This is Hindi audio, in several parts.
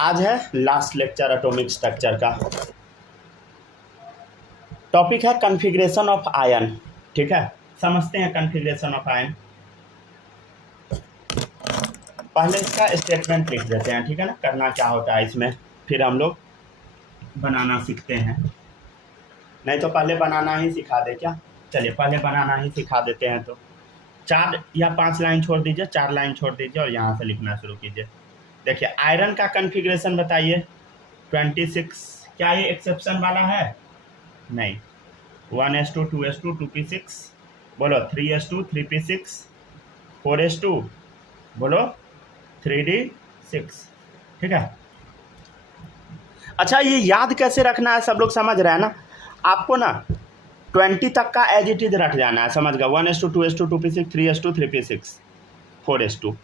आज है लास्ट लेक्चर एटॉमिक स्ट्रक्चर का। टॉपिक है कॉन्फ़िगरेशन ऑफ आयन। ठीक है, समझते हैं कॉन्फ़िगरेशन ऑफ आयन। पहले इसका स्टेटमेंट लिख देते हैं, ठीक है ना, करना क्या होता है इसमें, फिर हम लोग बनाना सीखते हैं। नहीं तो पहले बनाना ही सिखा दे क्या? चलिए पहले बनाना ही सिखा देते हैं। तो 4 या 5 लाइन छोड़ दीजिए, 4 लाइन छोड़ दीजिए और यहाँ से लिखना शुरू कीजिए। देखिए आयरन का कॉन्फ़िगरेशन बताइए। 26, क्या ये एक्सेप्शन वाला है? नहीं। 1s2 2s2 2p6 बोलो, 3s2 3p6 4s2 बोलो 3d6। ठीक है। अच्छा ये याद कैसे रखना है, सब लोग समझ रहे हैं ना? आपको ना 20 तक का एज इट इज रख जाना है, समझ गया। 1s2 2s2 2p6 3s2 3p6 4s2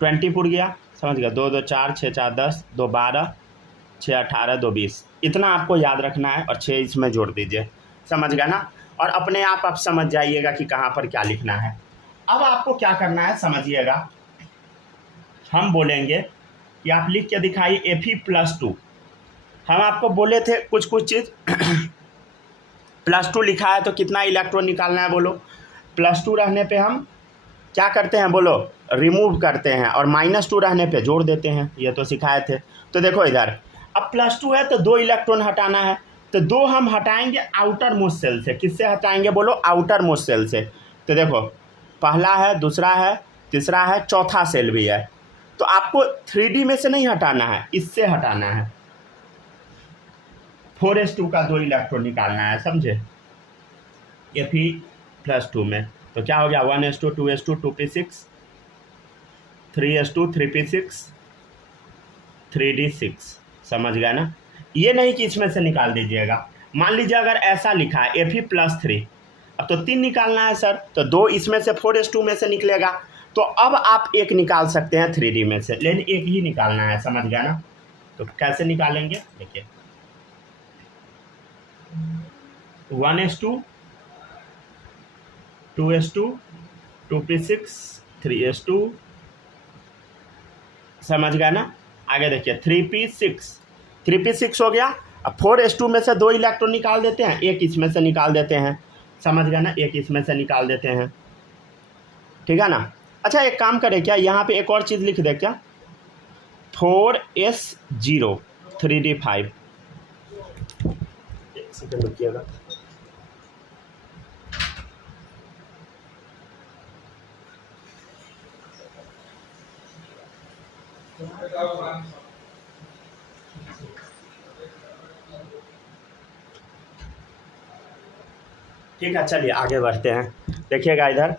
20 पुर गया, समझ गया। 2 2 4 6 4 10 2 12 6 18 2 20, इतना आपको याद रखना है और 6 इसमें जोड़ दीजिए, समझ गया ना। और अपने आप समझ जाइएगा कि कहाँ पर क्या लिखना है। अब आपको क्या करना है समझिएगा। हम बोलेंगे कि आप लिख के दिखाइए Fe+2। हम आपको बोले थे कुछ चीज़ +2 लिखा है तो कितना इलेक्ट्रॉन निकालना है बोलो। +2 रहने पे हम क्या करते हैं बोलो, रिमूव करते हैं, और -2 रहने पे जोड़ देते हैं, ये तो सिखाए थे। तो देखो इधर अब +2 है तो 2 इलेक्ट्रॉन हटाना है, तो 2 हम हटाएंगे आउटर मोस्ट सेल से। किससे हटाएंगे बोलो? आउटर मोस्ट सेल से। तो देखो पहला है, दूसरा है, तीसरा है, चौथा सेल भी है। तो आपको 3D में से नहीं हटाना है, इससे हटाना है। 4s2 का 2 इलेक्ट्रॉन निकालना है, समझे? Fe+2 में तो क्या हो गया? 1s2 2s2 2p6 3s2 3p6 3d6, समझ गया ना। ये नहीं कि इसमें से निकाल दीजिएगा। मान लीजिए अगर ऐसा लिखा है Fe+3, अब तो 3 निकालना है सर, तो 2 इसमें से 4s2 में से निकलेगा। तो अब आप एक निकाल सकते हैं 3D में से, लेकिन एक ही निकालना है, समझ गया ना। तो कैसे निकालेंगे देखिए। 1s2 2s2 2p6 3s2, समझ गया ना। आगे देखिए 3p6 हो गया। अब 4s2 में से 2 इलेक्ट्रॉन निकाल देते हैं, एक इसमें से निकाल देते हैं, समझ गया ना, एक इसमें से निकाल देते हैं, ठीक है ना। अच्छा एक काम करें क्या, यहाँ पे एक और चीज़ लिख दे क्या, 4s0 3d5। एक सेकंड रुकिएगा। ठीक है चलिए आगे बढ़ते हैं। देखिएगा इधर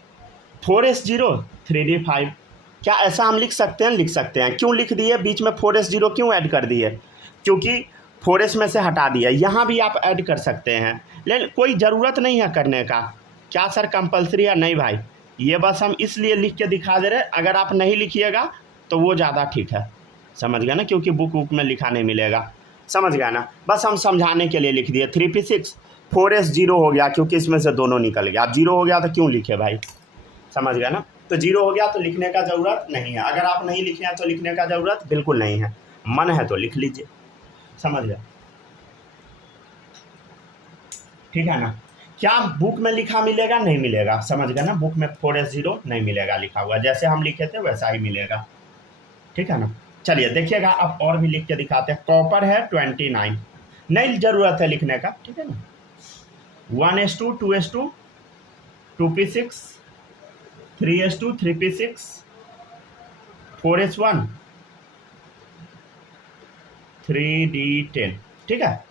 4s0 3d5, क्या ऐसा हम लिख सकते हैं? लिख सकते हैं। क्यों लिख दिए बीच में 4s0 क्यों ऐड कर दिए? क्योंकि 4s में से हटा दिया। यहाँ भी आप ऐड कर सकते हैं, लेकिन कोई ज़रूरत नहीं है करने का। क्या सर कंपलसरी है? नहीं भाई, ये बस हम इसलिए लिख के दिखा दे रहे। अगर आप नहीं लिखिएगा तो वो ज़्यादा ठीक है, समझ गया ना, क्योंकि बुक में लिखा नहीं मिलेगा, समझ गया ना। बस हम समझाने के लिए लिख दिए 3p6 4s0 हो गया, क्योंकि इसमें से दोनों निकल गया। अब 0 हो गया तो क्यों लिखे भाई, समझ गया ना। तो 0 हो गया तो लिखने का ज़रूरत नहीं है। अगर आप नहीं लिखे हैं तो लिखने का ज़रूरत बिल्कुल नहीं है। मन है तो लिख लीजिए, समझ गया, ठीक है ना। क्या बुक में लिखा मिलेगा? नहीं मिलेगा, समझ गया ना। बुक में 4s0 नहीं मिलेगा लिखा हुआ, जैसे हम लिखे थे वैसा ही मिलेगा, ठीक है ना। चलिए देखिएगा अब और भी लिख के दिखाते हैं। कॉपर है 29, नहीं ज़रूरत है लिखने का, ठीक है ना। 1s2 2s2 2p6 3s2 3p6 4s1 3d10, ठीक है,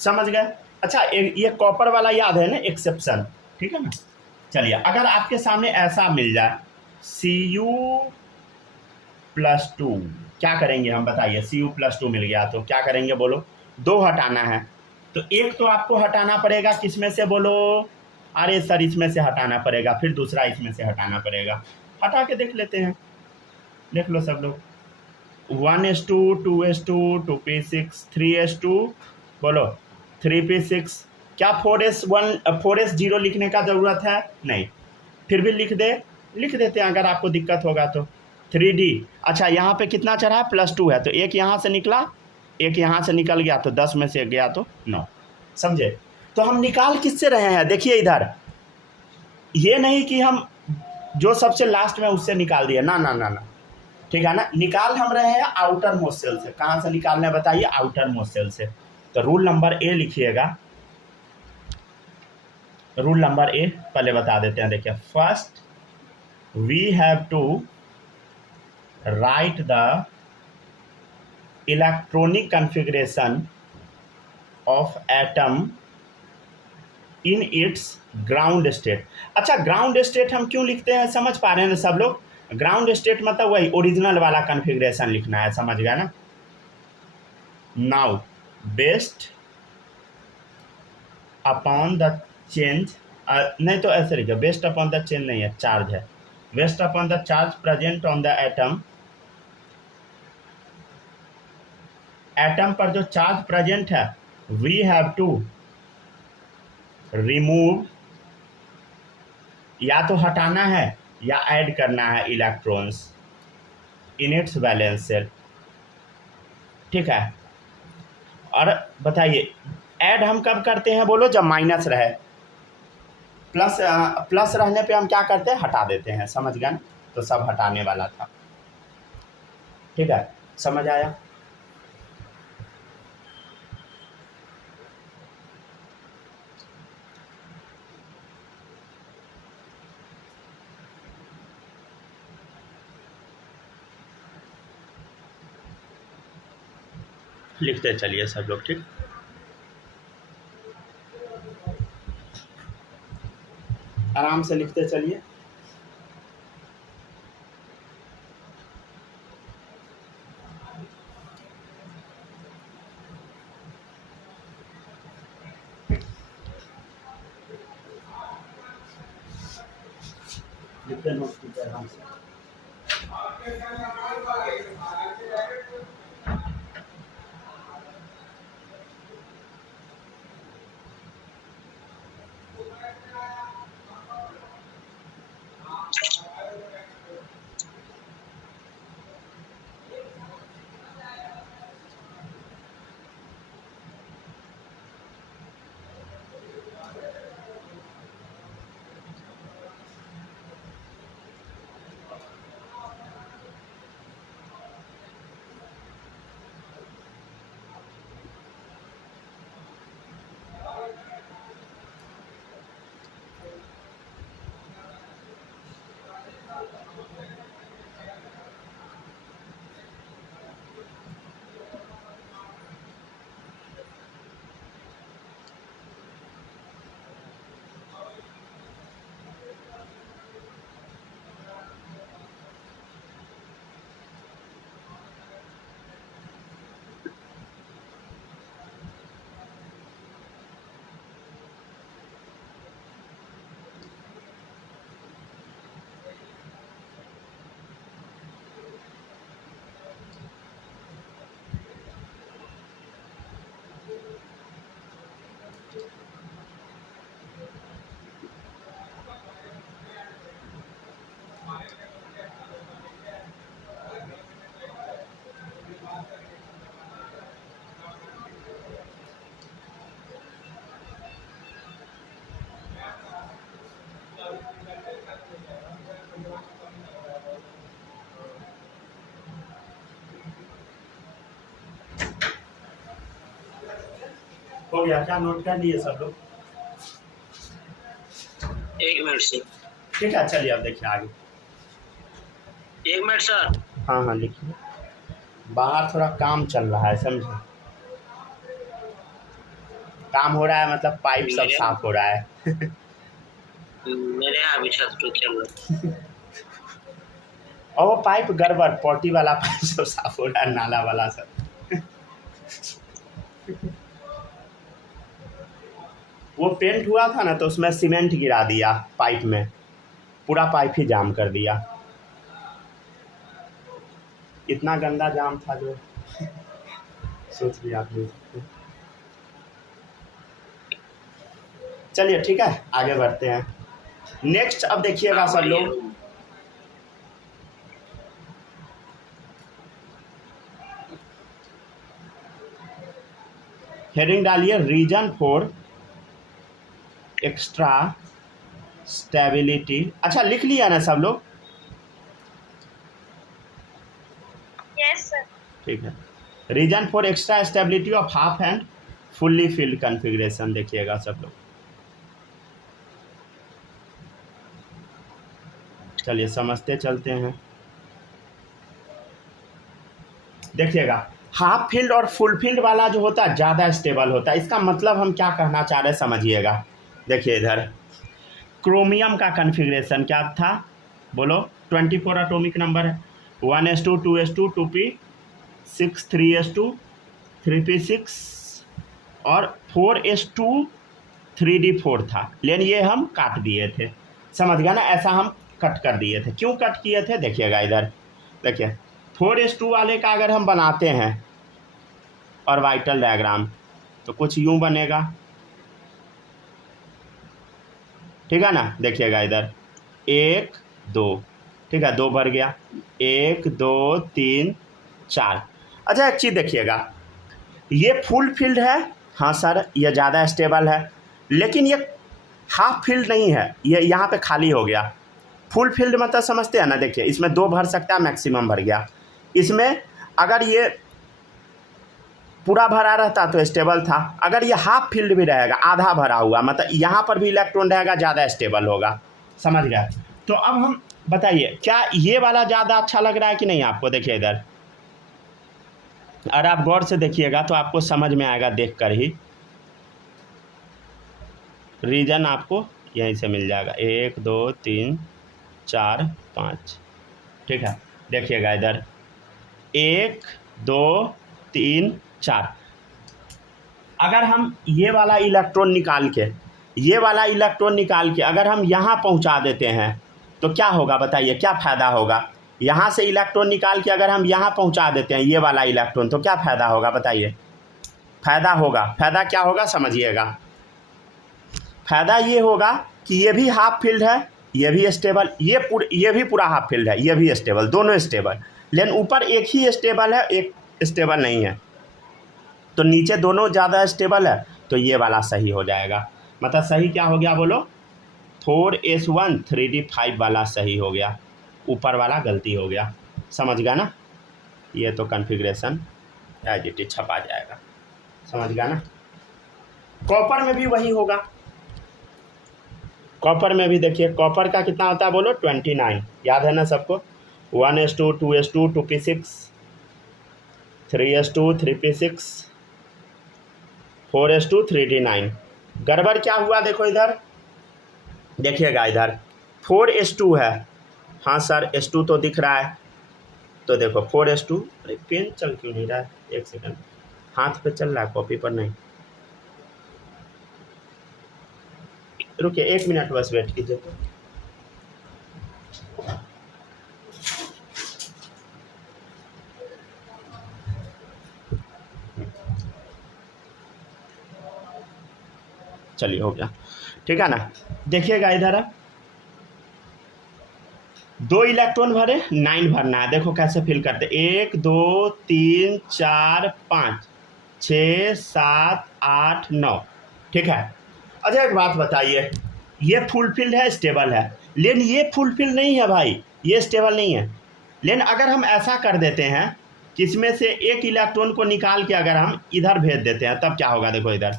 समझ गए। अच्छा ये कॉपर वाला याद है ना, एक्सेप्शन, ठीक है ना। चलिए अगर आपके सामने ऐसा मिल जाए Cu+2, क्या करेंगे हम बताइए। Cu+2 मिल गया तो क्या करेंगे बोलो? 2 हटाना है, तो एक तो आपको हटाना पड़ेगा, किसमें से बोलो? अरे सर इसमें से हटाना पड़ेगा, फिर दूसरा इसमें से हटाना पड़ेगा। हटा के देख लेते हैं, देख लो सब लोग। 1s2 2s2 2p6 3s2 बोलो 3p6, क्या 4s0 लिखने का ज़रूरत है? नहीं, फिर भी लिख देते हैं अगर आपको दिक्कत होगा तो। 3D। अच्छा यहाँ पे कितना चढ़ा है, +2 है, तो एक यहाँ से निकला, एक यहाँ से निकल गया, तो 10 में से गया तो 9। समझे? तो हम निकाल किससे रहे हैं, देखिए इधर, ये नहीं कि हम जो सबसे लास्ट में उससे निकाल दिए, ना ना ना ना, ठीक है ना। निकाल हम रहे हैं आउटर मोस्ट सेल से। कहाँ से निकालना है बताइए, आउटर मोस्ट सेल से। तो रूल नंबर ए लिखिएगा, रूल नंबर ए पहले बता देते हैं। देखिए, first we have to write the electronic configuration of atom in its ground state. अच्छा, ग्राउंड स्टेट हम क्यों लिखते हैं, समझ पा रहे हैं सब लोग? ग्राउंड स्टेट मतलब वही ओरिजिनल वाला कॉन्फ़िगरेशन लिखना है, समझ गया ना। Now based upon the change, नहीं तो ऐसे लिखिए, बेस्ड अपॉन द चेंज नहीं है, चार्ज है। Based upon the charge present on the atom, atom पर जो चार्ज प्रेजेंट है, वी हैव टू रिमूव, या तो हटाना है या ऐड करना है electrons in its valence shell, ठीक है। और बताइए ऐड हम कब करते हैं बोलो, जब माइनस रहे। प्लस रहने पे हम क्या करते हैं, हटा देते हैं, समझ गए ना। तो सब हटाने वाला था, ठीक है, समझ आया। लिखते चलिए सब लोग, ठीक, आराम से लिखते चलिए। लिखते नोट कीजिए आराम से। हो गया क्या, नोट कर लिए सब लोग? 1 मिनट से, ठीक है, चलिए अब देखिए आगे। 1 मिनट सर। हाँ हाँ लिखिए, बाहर थोड़ा काम चल रहा है, समझे। काम हो रहा है मतलब पाइप सब साफ हो रहा है। मेरे यहाँ भी छत पे चल रहा है। और वो पाइप गड़बड़, पॉटी वाला पाइप सब साफ हो रहा है, नाला वाला सब। वो पेंट हुआ था ना, तो उसमें सीमेंट गिरा दिया पाइप में, पूरा पाइप ही जाम कर दिया। इतना गंदा जाम था जो सोच भी आप नहीं सकते। चलिए ठीक है, आगे बढ़ते हैं। नेक्स्ट अब देखिएगा सब लोग, हेडिंग डालिए रीजन फॉर एक्स्ट्रा स्टेबिलिटी। अच्छा लिख लिया ना सब लोग? Yes sir. ठीक है। Reason for extra stability of half and fully filled configuration देखिएगा सब लोग। चलिए समझते चलते हैं। देखिएगा हाफ फील्ड और फुल फील्ड वाला जो होता है ज़्यादा स्टेबल होता है। इसका मतलब हम क्या कहना चाह रहे हैं समझिएगा। देखिए इधर क्रोमियम का कॉन्फ़िगरेशन क्या था बोलो? 24 एटॉमिक नंबर है, 1s2 2s2 2p6 3s2 3p6 और 4s2 3d4 था। लेकिन ये हम काट दिए थे, समझ गया ना? ऐसा हम कट कर दिए थे। क्यों कट किए थे देखिएगा इधर। देखिए 4s2 वाले का अगर हम बनाते हैं ऑर्बिटल डायग्राम तो कुछ यूं बनेगा, ठीक है ना? देखिएगा इधर 1 2, ठीक है, 2 भर गया, 1 2 3 4। अच्छा एक चीज़ देखिएगा, ये फुल फील्ड है, हाँ सर ये ज़्यादा स्टेबल है, लेकिन ये हाफ फील्ड नहीं है, ये यहाँ पे खाली हो गया। फुल फील्ड मतलब समझते हैं ना? देखिए इसमें 2 भर सकता है, मैक्सिमम भर गया। इसमें अगर ये पूरा भरा रहता तो स्टेबल था, अगर ये हाफ फील्ड भी रहेगा आधा भरा हुआ मतलब यहाँ पर भी इलेक्ट्रॉन रहेगा, ज़्यादा स्टेबल होगा। समझ गया? तो अब हम बताइए क्या ये वाला ज़्यादा अच्छा लग रहा है कि नहीं आपको? देखिए इधर अगर आप गौर से देखिएगा तो आपको समझ में आएगा देख कर ही। रीजन आपको यहीं से मिल जाएगा, 1 2 3 4 5, ठीक है। देखिएगा इधर 1 2 3 4। अगर हम ये वाला इलेक्ट्रॉन निकाल के अगर हम यहाँ पहुँचा देते हैं तो क्या होगा बताइए? क्या फ़ायदा होगा? यहाँ से इलेक्ट्रॉन निकाल के अगर हम यहाँ पहुँचा देते हैं ये वाला इलेक्ट्रॉन तो क्या फ़ायदा होगा बताइए? फ़ायदा होगा। फ़ायदा क्या होगा समझिएगा। फ़ायदा ये होगा कि ये भी हाफ फील्ड है, ये भी स्टेबल, ये भी पूरा हाफ फील्ड है, ये भी स्टेबल, दोनों स्टेबल। लेकिन ऊपर एक ही स्टेबल है, एक स्टेबल नहीं है, तो नीचे दोनों ज़्यादा स्टेबल है, तो ये वाला सही हो जाएगा। मतलब सही क्या हो गया बोलो? 4s1 3d5 वाला सही हो गया, ऊपर वाला गलती हो गया। समझ गया ना? ये तो कॉन्फ़िगरेशन एज इट इज छपा जाएगा। समझ गया ना? कॉपर में भी वही होगा। कॉपर में भी देखिए, कॉपर का कितना होता है बोलो? 29, याद है ना सबको? 1s2 2s2 2p6 3s2 3p6 4s2 3d9। गड़बड़ क्या हुआ देखो इधर, देखिएगा इधर 4s2 है, हाँ सर s2 तो दिख रहा है, तो देखो 4s2, अरे पेन चल क्यों नहीं रहा है? एक सेकंड, हाथ पे चल रहा है, कॉपी पर नहीं। रुकिए 1 मिनट बस वेट कीजिए। तो चलिए हो गया, ठीक है ना? देखिएगा इधर 2 इलेक्ट्रॉन भरे, 9 भरना है। देखो कैसे फिल करते, 1 2 3 4 5 6 7 8 9, ठीक है। अच्छा एक बात बताइए, ये फुल फील्ड है, स्टेबल है, लेकिन ये फुल फील्ड नहीं है भाई, ये स्टेबल नहीं है। लेकिन अगर हम ऐसा कर देते हैं कि इसमें से एक इलेक्ट्रॉन को निकाल के अगर हम इधर भेज देते हैं तब क्या होगा? देखो इधर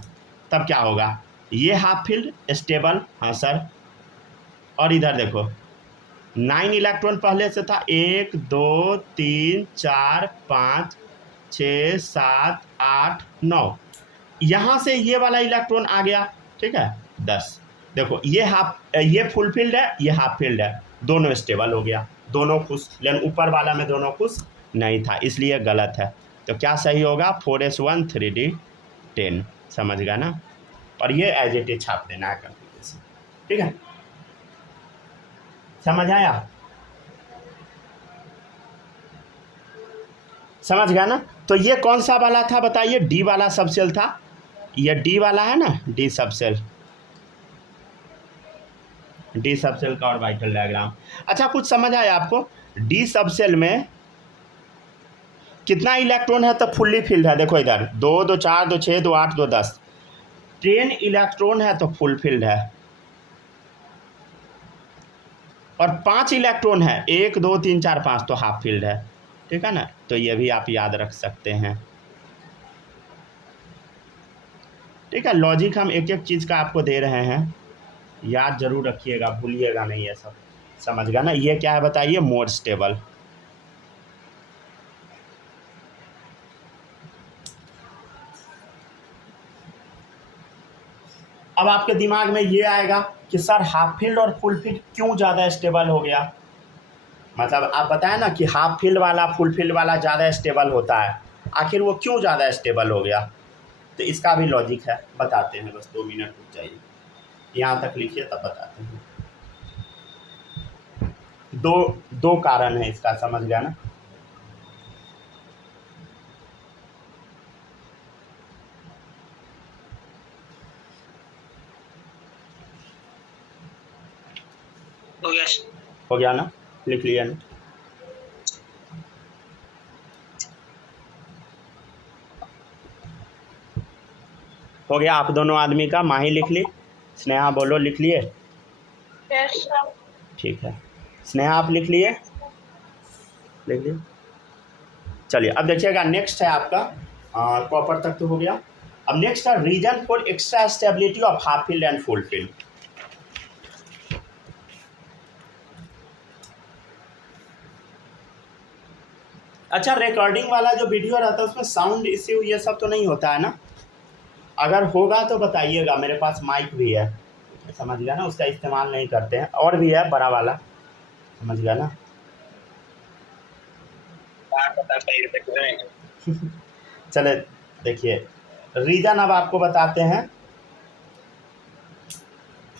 तब क्या होगा? ये हाफ फील्ड स्टेबल, हाँ सर, और इधर देखो 9 इलेक्ट्रॉन पहले से था, 1 2 3 4 5 6 7 8 9, यहाँ से ये वाला इलेक्ट्रॉन आ गया, ठीक है 10। देखो ये फुल फील्ड है, ये हाफ फील्ड है, दोनों स्टेबल हो गया, दोनों खुश। लेकिन ऊपर वाला में दोनों खुश नहीं था, इसलिए गलत है। तो क्या सही होगा? 4s1 3d10। समझ गया ना? और ये एज इट इज छाप देना है कॉन्फ़िगरेशन, ठीक है? समझ आया? समझ गया ना? तो ये कौन सा वाला था बताइए? डी वाला सबसेल था, ये डी वाला है ना, डी सबसेल, डी सबसेल का ऑर्बिटल डायग्राम। अच्छा कुछ समझ आया आपको? डी सबसेल में कितना इलेक्ट्रॉन है तो फुल्ली फिल्ड है। देखो इधर 2 2 4 2 6 2 8 2 10, 10 इलेक्ट्रॉन है तो फुल फिल्ड है, और 5 इलेक्ट्रॉन है 1 2 3 4 5 तो हाफ फील्ड है। ठीक है ना, तो ये भी आप याद रख सकते हैं। ठीक है, लॉजिक हम एक एक चीज़ का आपको दे रहे हैं, याद जरूर रखिएगा, भूलिएगा नहीं ये सब, समझ गया ना। ये क्या है बताइए, मोर्स टेबल। अब आपके दिमाग में ये आएगा कि सर हाफ फील्ड और फुल फील्ड क्यों ज़्यादा स्टेबल हो गया। मतलब आप बताएं ना कि हाफ फील्ड वाला फुल फील्ड वाला ज़्यादा स्टेबल होता है, आखिर वो क्यों ज़्यादा स्टेबल हो गया। तो इसका भी लॉजिक है, बताते हैं, बस 2 मिनट रुक जाइए, यहाँ तक लिखिए तब बताते हैं। दो कारण है इसका, समझ गया ना। हो गया ना, लिख लिया ना। हो गया आप दोनों आदमी का। माही लिख ली, स्नेहा बोलो लिख लिए। Yes sir. ठीक है, स्नेहा आप लिख लिए, लिख लिए। चलिए अब देखिएगा, नेक्स्ट है आपका कॉपर तक तो हो गया। अब नेक्स्ट है reason for extra stability of half filled and full filled. अच्छा, रिकॉर्डिंग वाला जो वीडियो रहता है उसमें साउंड इश्यू ये सब तो नहीं होता है ना? अगर होगा तो बताइएगा, मेरे पास माइक भी है, समझ गया ना, उसका इस्तेमाल नहीं करते हैं, और भी है बड़ा वाला, समझ गया ना। चले देखिए, रीजन अब आपको बताते हैं।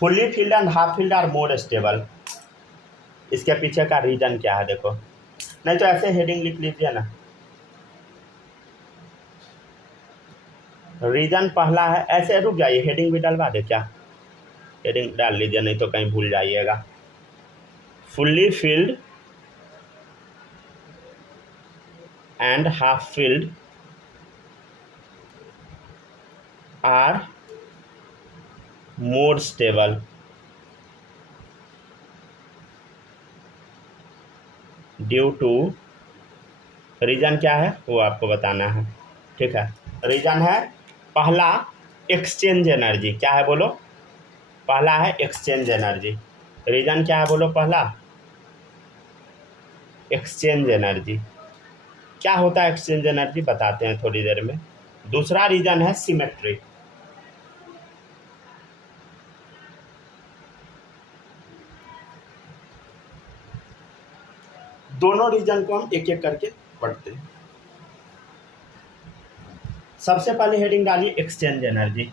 Fully filled and half filled are more stable. इसके पीछे का रीजन क्या है देखो, नहीं तो ऐसे हेडिंग लिख लीजिए ना। रीजन पहला है, ऐसे रुक जाइए, हेडिंग भी डलवा दे क्या, हेडिंग डाल लीजिए, नहीं तो कहीं भूल जाइएगा। Fully filled and half filled are more stable due to, reason क्या है वो आपको बताना है। ठीक है, रीजन है पहला एक्सचेंज एनर्जी, क्या है बोलो, पहला है एक्सचेंज एनर्जी। रीजन क्या है बोलो, पहला एक्सचेंज एनर्जी। क्या होता है एक्सचेंज एनर्जी बताते हैं थोड़ी देर में। दूसरा रीजन है सिमेट्री। दोनों रीजन को हम एक एक करके पढ़ते हैं। सबसे पहले हेडिंग डालिए एक्सचेंज एनर्जी।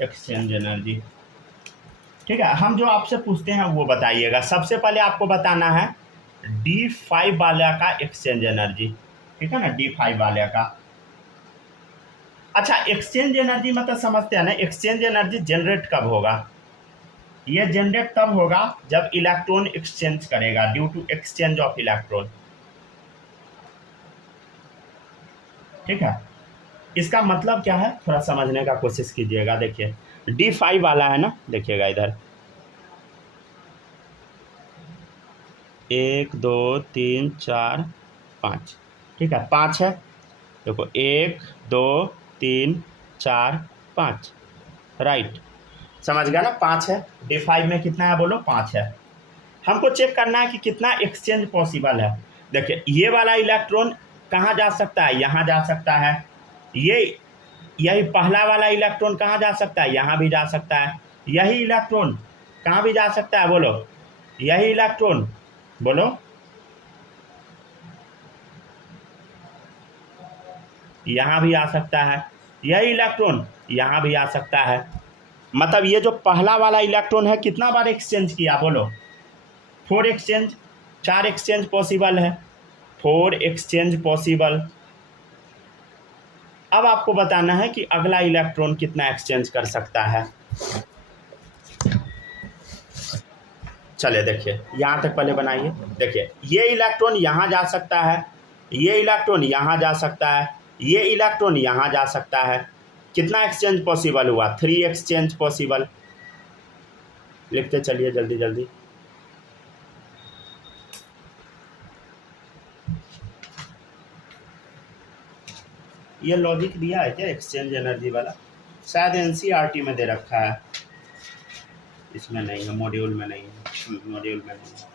एक्सचेंज एनर्जी, ठीक है। हम जो आपसे पूछते हैं वो बताइएगा। सबसे पहले आपको बताना है D5 वाले का एक्सचेंज एनर्जी, ठीक है ना, D5 वाले का। अच्छा, एक्सचेंज एनर्जी मतलब समझते हैं ना, एक्सचेंज एनर्जी जनरेट कब होगा, ये जनरेट तब होगा जब इलेक्ट्रॉन एक्सचेंज करेगा, due to exchange of electron. ठीक है, इसका मतलब क्या है थोड़ा समझने का कोशिश कीजिएगा। देखिए D5 वाला है ना, देखिएगा इधर 1 2 3 4 5, ठीक है, 5 है। देखो 1 2 3 4 5, राइट, समझ गया ना, 5 है। D5 में कितना है बोलो, 5 है। हमको चेक करना है कि कितना एक्सचेंज पॉसिबल है। देखिए ये वाला इलेक्ट्रॉन कहाँ जा सकता है, यहाँ जा सकता है। यही पहला वाला इलेक्ट्रॉन कहाँ जा सकता है, यहाँ भी जा सकता है। यही इलेक्ट्रॉन कहाँ भी जा सकता है बोलो, यही इलेक्ट्रॉन बोलो, यहाँ भी आ सकता है। यही इलेक्ट्रॉन यहाँ भी आ सकता है। मतलब ये जो पहला वाला इलेक्ट्रॉन है कितना बार एक्सचेंज किया बोलो, 4 एक्सचेंज, 4 एक्सचेंज पॉसिबल है, 4 एक्सचेंज पॉसिबल। अब आपको बताना है कि अगला इलेक्ट्रॉन कितना एक्सचेंज कर सकता है। चले देखिए यहाँ तक पहले बनाइए। देखिए ये इलेक्ट्रॉन यहाँ जा सकता है, ये इलेक्ट्रॉन यहाँ जा सकता है, ये इलेक्ट्रॉन यहाँ जा सकता है। कितना एक्सचेंज पॉसिबल हुआ? 3 एक्सचेंज पॉसिबल। लिखते चलिए जल्दी जल्दी। ये लॉजिक दिया है क्या एक्सचेंज एनर्जी वाला? शायद एनसीईआरटी में दे रखा है, इसमें नहीं है, मॉड्यूल में नहीं है, मॉड्यूल में नहीं है।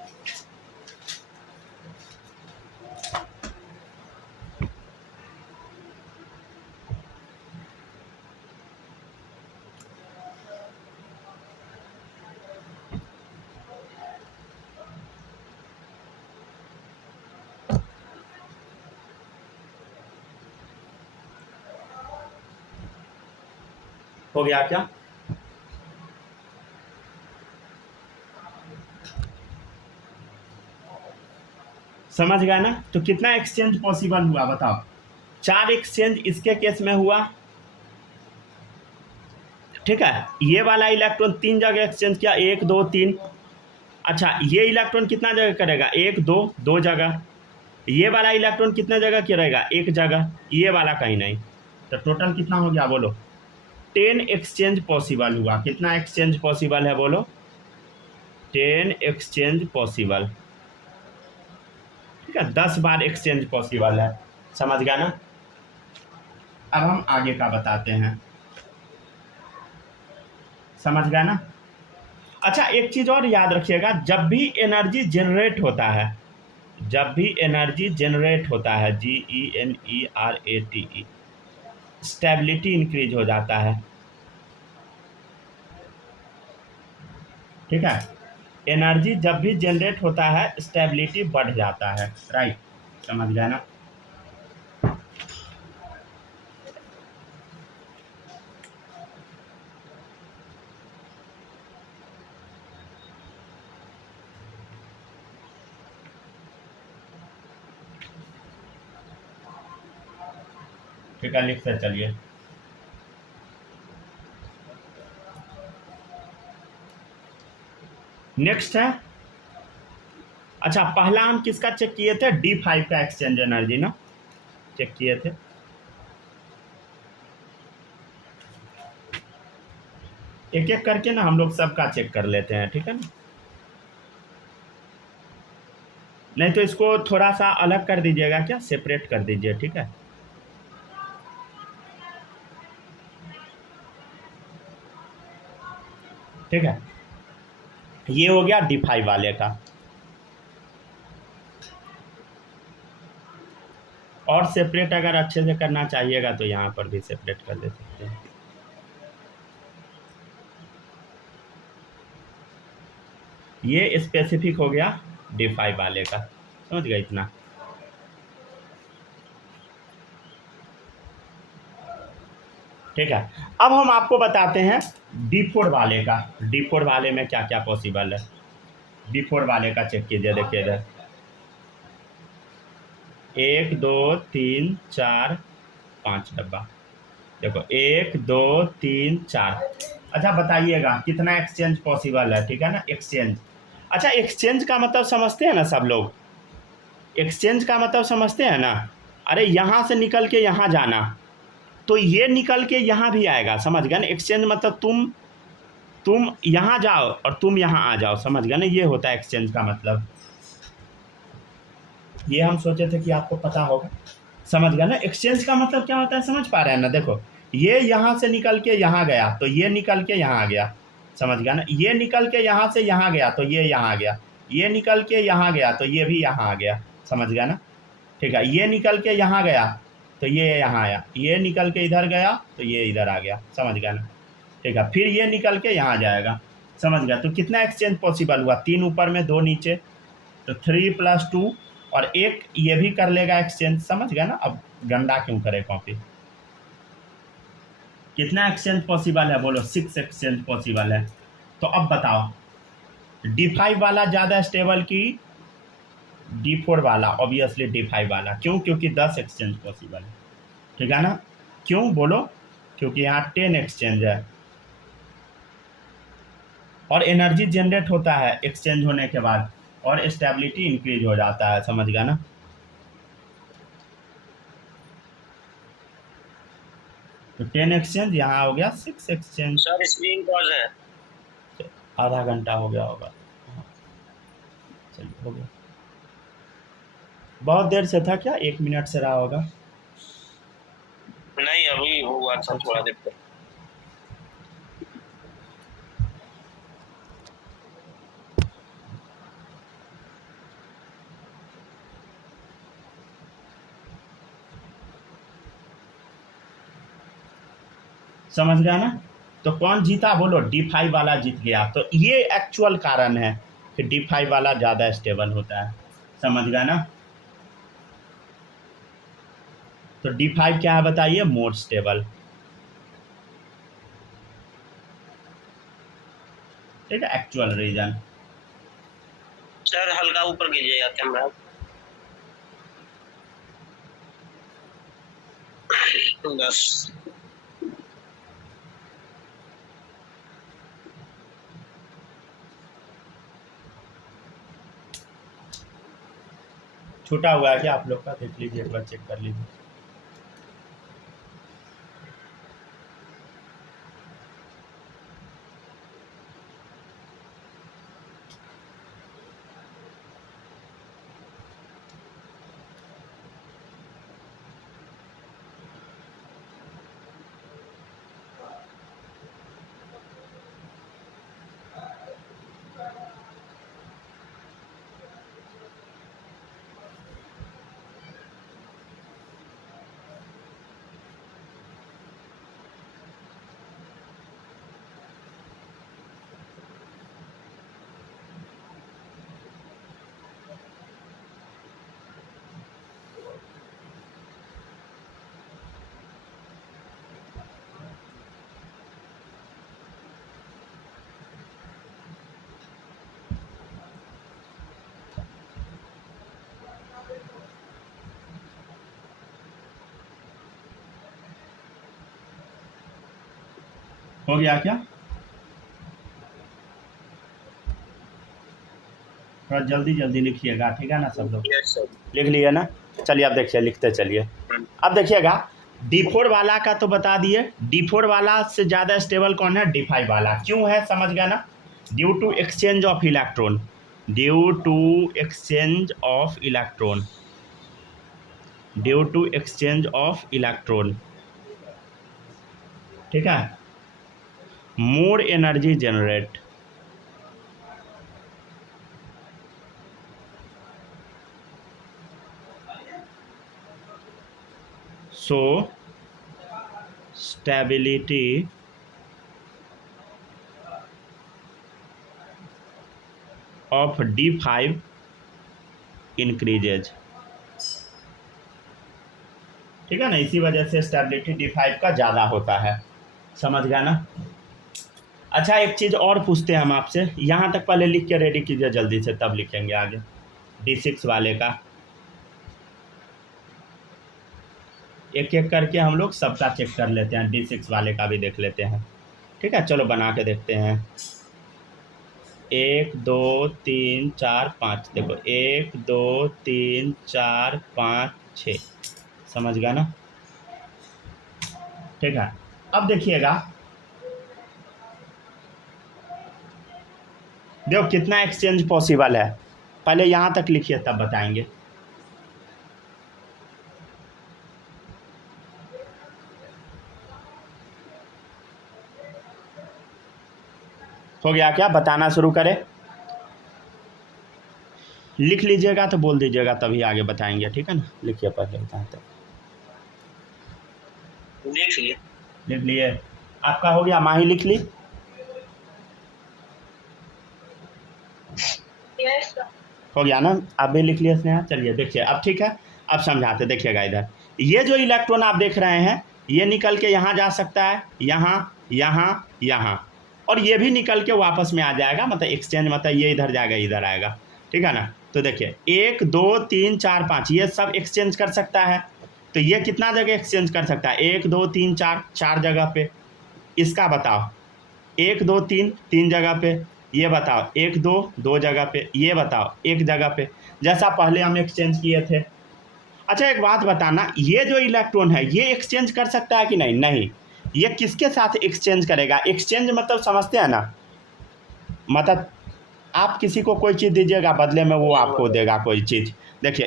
हो गया क्या? समझ गया ना? तो कितना एक्सचेंज पॉसिबल हुआ बताओ? 4 एक्सचेंज इसके केस में हुआ, ठीक है। ये वाला इलेक्ट्रॉन 3 जगह एक्सचेंज किया, 1 2 3। अच्छा ये इलेक्ट्रॉन कितना जगह करेगा? 1 2 2 जगह। ये वाला इलेक्ट्रॉन कितने जगह करेगा? 1 जगह। ये वाला कहीं नहीं। तो टोटल कितना हो गया बोलो? 10 एक्सचेंज पॉसिबल हुआ। कितना एक्सचेंज पॉसिबल है बोलो? 10 एक्सचेंज पॉसिबल, ठीक है। 10 बार एक्सचेंज पॉसिबल है। समझ गया ना? अब हम आगे का बताते हैं। समझ गया ना? अच्छा एक चीज़ और याद रखिएगा, जब भी एनर्जी जनरेट होता है, जब भी एनर्जी जनरेट होता है, GENERATE, स्टेबिलिटी इंक्रीज हो जाता है, ठीक है। एनर्जी जब भी जनरेट होता है स्टेबिलिटी बढ़ जाता है, राइट। समझ गया ना? ठीक है, लिखते चलिए। नेक्स्ट है, अच्छा पहला हम किसका चेक किए थे? D5 का एक्सचेंज एनर्जी ना चेक किए थे। एक एक करके ना हम लोग सबका चेक कर लेते हैं, ठीक है ना? नहीं तो इसको थोड़ा सा अलग कर दीजिएगा, क्या सेपरेट कर दीजिए, ठीक है। ठीक है, ये हो गया D5 वाले का। और सेपरेट अगर अच्छे से करना चाहिएगा तो यहाँ पर भी सेपरेट कर दे सकते हैं। ये स्पेसिफिक हो गया D5 वाले का, समझ गए इतना? ठीक है, अब हम आपको बताते हैं D4 वाले का। D4 वाले में क्या क्या पॉसिबल है? D4 वाले का चेक कीजिए, देखिए इधर 1 2 3 4 5 डब्बा, देखो 1 2 3 4। अच्छा बताइएगा कितना एक्सचेंज पॉसिबल है, ठीक है ना? एक्सचेंज, अच्छा एक्सचेंज का मतलब समझते हैं ना सब लोग? एक्सचेंज का मतलब समझते हैं ना? अरे यहाँ से निकल के यहाँ जाना, तो ये निकल के यहाँ भी आएगा, समझ गए ना? एक्सचेंज मतलब तुम यहाँ जाओ और तुम यहाँ आ जाओ, समझ गए ना? ये होता है एक्सचेंज का मतलब। ये हम सोचे थे कि आपको पता होगा, समझ गए ना? एक्सचेंज का मतलब क्या होता है, समझ पा रहे हैं ना? देखो ये यहाँ से निकल के यहाँ गया तो ये निकल के यहाँ आ गया, समझ गया ना? ये निकल के यहाँ से यहाँ गया तो ये यहाँ आ गया, ये निकल के यहाँ गया तो ये भी यहाँ आ गया, समझ गया ना? ठीक है, ये निकल के यहाँ गया तो ये यहाँ आया, ये निकल के इधर गया तो ये इधर आ गया, समझ गया ना? ठीक है, फिर ये निकल के यहाँ जाएगा, समझ गया? तो कितना एक्सचेंज पॉसिबल हुआ? 3 ऊपर में 2 नीचे, तो 3 + 2 और 1 ये भी कर लेगा एक्सचेंज, समझ गया ना? अब गंदा क्यों करे कॉपी। कितना एक्सचेंज पॉसिबल है बोलो? 6 एक्सचेंज पॉसिबल है। तो अब बताओ D5 वाला ज़्यादा स्टेबल की D4 वाला? ऑब्वियसली D5 वाला। क्यों? क्योंकि 10 एक्सचेंज पॉसिबल है, ठीक है ना? क्यों बोलो? क्योंकि यहाँ 10 एक्सचेंज है, और एनर्जी जनरेट होता है एक्सचेंज होने के बाद, और स्टेबिलिटी इंक्रीज हो जाता है, समझ गया ना। तो 10 एक्सचेंज, यहाँ हो गया 6 एक्सचेंज। सर स्क्रीन पॉज है। आधा घंटा हो गया होगा, चलिए हो गया। बहुत देर से था क्या, 1 मिनट से रहा होगा? नहीं अभी हुआ था थोड़ा देर पहले। समझ गया ना। तो कौन जीता बोलो, D5 वाला जीत गया। तो ये एक्चुअल कारण है कि D5 वाला ज़्यादा स्टेबल होता है, समझ गया ना। तो D5 क्या है बताइए, मोर स्टेबल। ठीक है, एक्चुअल रीजन। सर हल्का ऊपर कीजिएगा कैमरा। बस छूटा हुआ है क्या आप लोग का, देख लीजिए एक बार, चेक कर लीजिए। हो गया क्या? थोड़ा जल्दी जल्दी लिखिएगा, ठीक है ना सब लोग। Yes sir. लिख लिए ना, चलिए अब देखिए, लिखते चलिए। अब देखिएगा, D4 वाला का तो बता दिए, D4 वाला से ज़्यादा स्टेबल कौन है, D5 वाला। क्यों है, समझ गया ना। Due to exchange of electron, due to exchange of electron, due to exchange of electron, ठीक है। More energy generate, so stability of D5 increases, ठीक है ना। इसी वजह से स्टेबिलिटी D5 का ज़्यादा होता है, समझ गया ना। अच्छा एक चीज़ और पूछते हैं हम आपसे, यहाँ तक पहले लिख के रेडी कीजिए जल्दी से, तब लिखेंगे आगे D6 वाले का। एक एक करके हम लोग सबका चेक कर लेते हैं, D6 वाले का भी देख लेते हैं, ठीक है। चलो बना के देखते हैं। 1 2 3 4 5, देखो 1 2 3 4 5 6, समझ गया ना, ठीक है। अब देखिएगा, देखो कितना एक्सचेंज पॉसिबल है, पहले यहाँ तक लिखिए तब बताएंगे। हो गया क्या, बताना शुरू करें। लिख लीजिएगा तो बोल दीजिएगा, तभी आगे बताएंगे, ठीक है ना। लिखिए पहले यहाँ तक। लिख लिए, आपका हो गया, माही लिख ली। Yes sir. हो गया ना, आप भी लिख लिए स्नेहा। चलिए देखिए अब ठीक है, अब समझाते, देखिएगा इधर, ये जो इलेक्ट्रॉन आप देख रहे हैं, ये निकल के यहाँ जा सकता है, यहाँ यहाँ यहाँ, और ये भी निकल के वापस में आ जाएगा, मतलब एक्सचेंज, मतलब ये इधर जाएगा इधर आएगा, ठीक है ना। तो देखिए 1 2 3 4 5 ये सब एक्सचेंज कर सकता है। तो ये कितना जगह एक्सचेंज कर सकता है, 1 2 3 4 4 जगह पे। इसका बताओ, 1 2 3 3 जगह पे, ये बताओ 1 2 2 जगह पे, ये बताओ 1 जगह पे, जैसा पहले हम एक्सचेंज किए थे। अच्छा एक बात बताना, ये जो इलेक्ट्रॉन है ये एक्सचेंज कर सकता है कि नहीं? नहीं। ये किसके साथ एक्सचेंज करेगा? एक्सचेंज मतलब समझते हैं ना, मतलब आप किसी को कोई चीज़ दीजिएगा, बदले में वो आपको देगा कोई चीज़। देखिए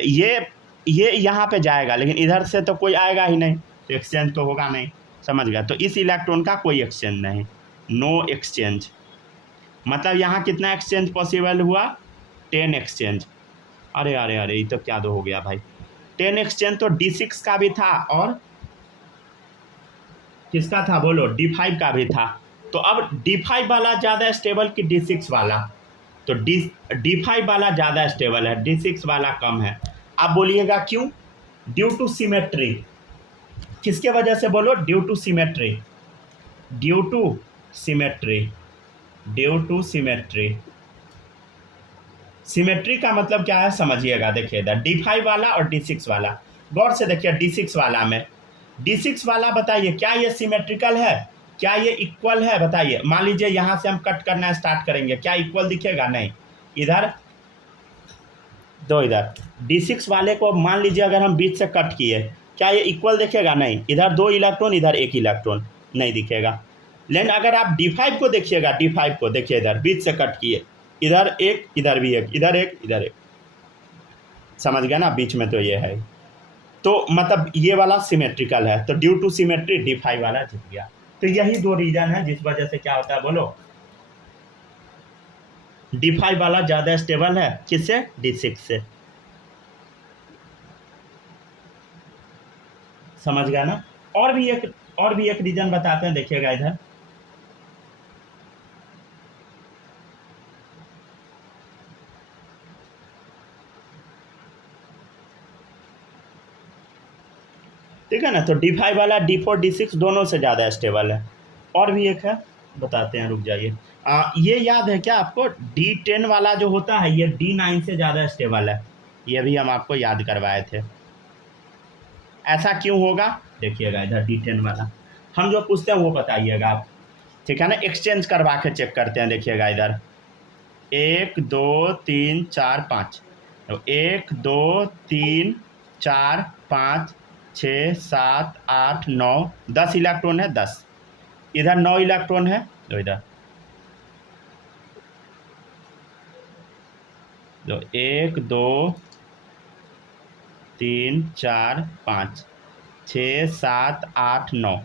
ये यहाँ पे जाएगा, लेकिन इधर से तो कोई आएगा ही नहीं, तो एक्सचेंज तो होगा नहीं। समझ गया? तो इस इलेक्ट्रॉन का कोई एक्सचेंज नहीं, नो एक्सचेंज। मतलब यहाँ कितना एक्सचेंज पॉसिबल हुआ? 10 एक्सचेंज। अरे अरे अरे, ये तो क्या दो हो गया भाई। 10 एक्सचेंज तो D6 का भी था और किसका था बोलो? D5 का भी था। तो अब D5 वाला ज़्यादा स्टेबल कि D6 वाला? तो D5 वाला ज़्यादा स्टेबल है, D6 वाला कम है। आप बोलिएगा क्यों? Due to symmetry. किसके वजह से बोलो? Due to symmetry, due to symmetry, due to symmetry. Symmetry का मतलब क्या है समझिएगा। देखिए इधर D5 वाला और D6 वाला, गौर से देखिए। D6 वाला में, D6 वाला बताइए क्या ये सिमेट्रिकल है? क्या ये इक्वल है? बताइए। मान लीजिए यहाँ से हम कट करना स्टार्ट करेंगे, क्या इक्वल दिखेगा? नहीं। इधर दो, इधर D6 वाले को मान लीजिए अगर हम बीच से कट किए, क्या ये इक्वल दिखेगा? नहीं। इधर 2 इलेक्ट्रॉन, इधर 1 इलेक्ट्रॉन, नहीं दिखेगा। लेकिन अगर आप D5 को देखिएगा, D5 को देखिए, इधर बीच से कट किए, इधर 1, इधर भी 1, इधर 1, इधर 1। समझ गया ना? बीच में तो ये है, तो मतलब ये वाला सिमेट्रिकल है, तो ड्यू टू सिमेट्री D5 वाला जीत गया। तो यही 2 रीजन है जिस वजह से क्या होता है बोलो? D5 वाला ज़्यादा स्टेबल है, किससे? D6 से। समझ गया ना? और भी एक रीजन बताते हैं, देखिएगा इधर। ठीक है ना? तो D5 वाला D4 D6 दोनों से ज़्यादा स्टेबल है। और भी एक है, बताते हैं, रुक जाइए। ये याद है क्या आपको? D10 वाला जो होता है ये D9 से ज़्यादा स्टेबल है, ये भी हम आपको याद करवाए थे। ऐसा क्यों होगा? देखिएगा इधर D10 वाला, हम जो पूछते हैं वो बताइएगा आप, ठीक है ना? एक्सचेंज करवा के चेक करते हैं। देखिएगा इधर 1 2 3 4 5, तो 1 2 3 4 5 6 7 8 9 10 इलेक्ट्रॉन है, 10 इधर, 9 इलेक्ट्रॉन है, तो इधर तो 1 2 3 4 5 6 7 8 9।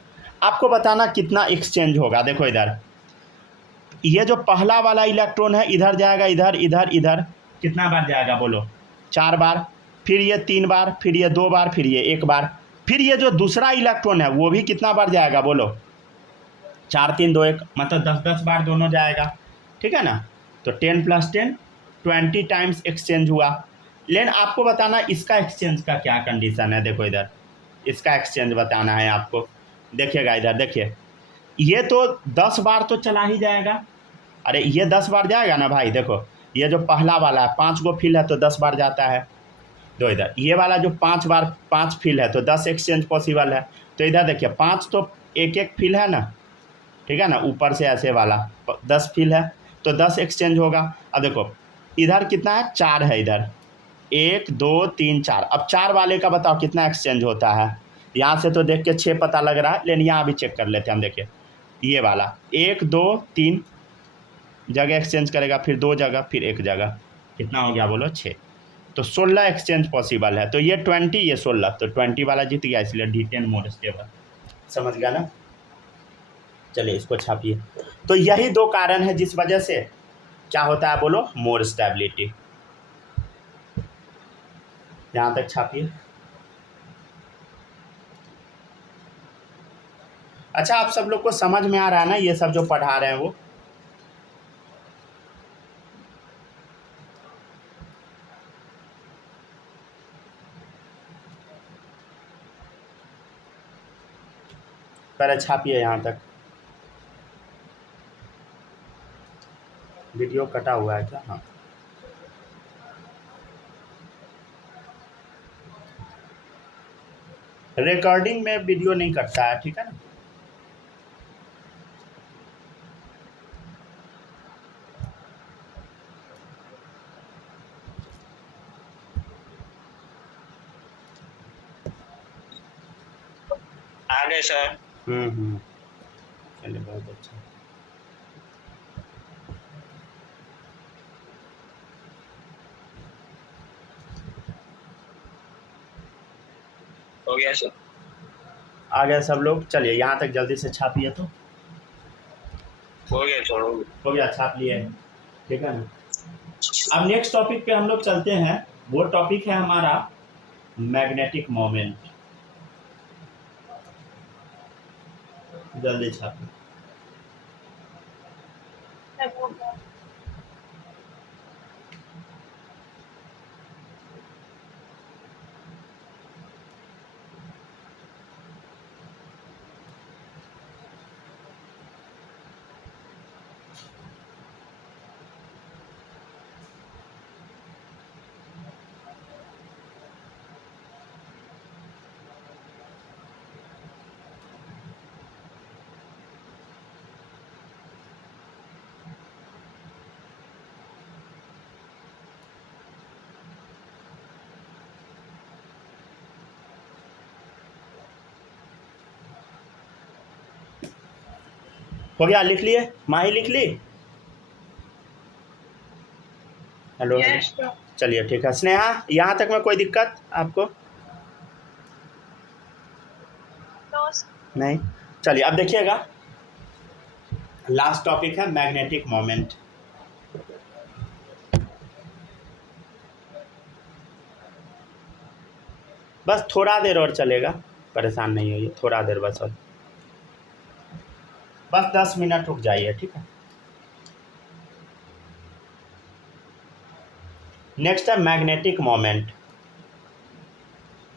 आपको बताना कितना एक्सचेंज होगा। देखो इधर ये जो पहला वाला इलेक्ट्रॉन है इधर जाएगा, इधर इधर इधर, कितना बार जाएगा बोलो? 4 बार। फिर ये 3 बार, फिर ये 2 बार, फिर ये 1 बार। फिर ये जो दूसरा इलेक्ट्रॉन है वो भी कितना बार जाएगा बोलो? 4 3 2 1, मतलब 10 बार दोनों जाएगा, ठीक है ना? तो 10 + 10 20 टाइम्स एक्सचेंज हुआ। लेकिन आपको बताना इसका एक्सचेंज का क्या कंडीशन है। देखो इधर इसका एक्सचेंज बताना है आपको। देखिएगा इधर, देखिए ये तो 10 बार तो चला ही जाएगा। अरे ये 10 बार जाएगा ना भाई। देखो ये जो पहला वाला है 5 गो फिल है तो 10 बार जाता है। तो इधर ये वाला जो 5 बार 5 फिल है तो 10 एक्सचेंज पॉसिबल है। तो इधर देखिए 5 तो एक एक फिल है ना, ठीक है ना? ऊपर से ऐसे वाला 10 फिल है तो 10 एक्सचेंज होगा। अब देखो इधर कितना है? 4 है इधर, 1 2 3 4। अब 4 वाले का बताओ कितना एक्सचेंज होता है? यहाँ से तो देख के 6 पता लग रहा है, लेकिन यहाँ भी चेक कर लेते हैं हम। देखिए ये वाला 1 2 3 जगह एक्सचेंज करेगा, फिर 2 जगह, फिर 1 जगह, कितना हो गया बोलो? 6। तो 16 एक्सचेंज पॉसिबल है। तो ये 20, ये 16, तो 20 वाला जीत गया, इसलिए D10 मोर स्टेबल। समझ गया ना? चलिए इसको छापिए। तो यही 2 कारण है जिस वजह से क्या होता है बोलो? More stability. यहाँ तक छापिए। अच्छा आप सब लोग को समझ में आ रहा है ना ये सब जो पढ़ा रहे हैं वो? पहले छापिए यहाँ तक। वीडियो कटा हुआ है क्या? हाँ, रिकॉर्डिंग में वीडियो नहीं कटता है, ठीक है ना? आ गए सर। चलिए बहुत अच्छा। हो गया सर। आ गए सब लोग। चलिए यहाँ तक जल्दी से छापिए तो। हो गया सर, हो गया, छाप लिए, ठीक है ना। अब नेक्स्ट टॉपिक पे हम लोग चलते हैं। वो टॉपिक है हमारा मैग्नेटिक मोमेंट। जल्दी छापिए। हो गया, लिख लिए? माही लिख ली? हेलो। Yes, sir. चलिए ठीक है। स्नेहा, यहाँ तक में कोई दिक्कत आपको? No, sir. नहीं। चलिए अब देखिएगा, लास्ट टॉपिक है मैग्नेटिक मोमेंट। बस थोड़ा देर और चलेगा, परेशान नहीं होइए, थोड़ा देर बस और, बस 10 मिनट रुक जाइए, ठीक है। नेक्स्ट है मैग्नेटिक मोमेंट।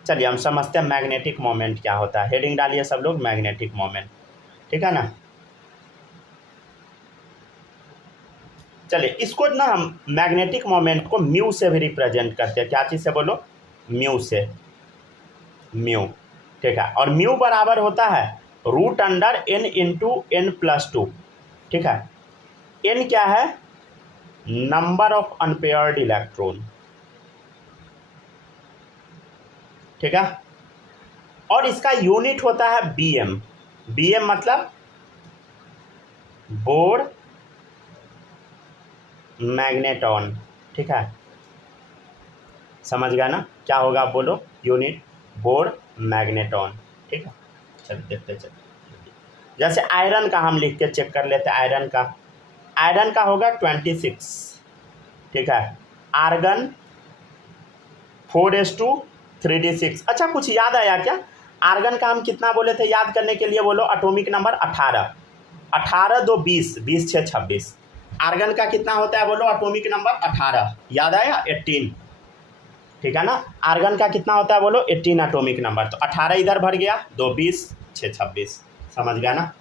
चलिए हम समझते हैं मैग्नेटिक मोमेंट क्या होता है। हेडिंग डालिए सब लोग, मैग्नेटिक मोमेंट, ठीक है ना। चलिए इसको ना हम मैग्नेटिक मोमेंट को म्यू से भी रिप्रेजेंट करते हैं। क्या चीज़ से बोलो? म्यू से, म्यू, ठीक है। और म्यू बराबर होता है √n इंटू n+2, ठीक है। n क्या है? नंबर ऑफ अनपेयर्ड इलेक्ट्रॉन, ठीक है। और इसका यूनिट होता है bm। bm मतलब बोर मैग्नेटॉन, ठीक है। समझ गया ना? क्या होगा आप बोलो? यूनिट बोर मैग्नेटॉन, ठीक है। चलिए देखते चलिए। जैसे आयरन का हम लिख के चेक कर लेते हैं। आयरन का होगा 26, ठीक है। Argon 4:3d6। अच्छा कुछ याद आया क्या? आर्गन का हम कितना बोले थे याद करने के लिए? बोलो एटॉमिक नंबर 18। 18 2 20, 20 6 26। आर्गन का कितना होता है बोलो? Atomic number 18। याद आया? 18, ठीक है ना। आर्गन का कितना होता है बोलो? 18 एटॉमिक नंबर। तो 18 इधर भर गया, 2 20 6 26। समझ गया ना?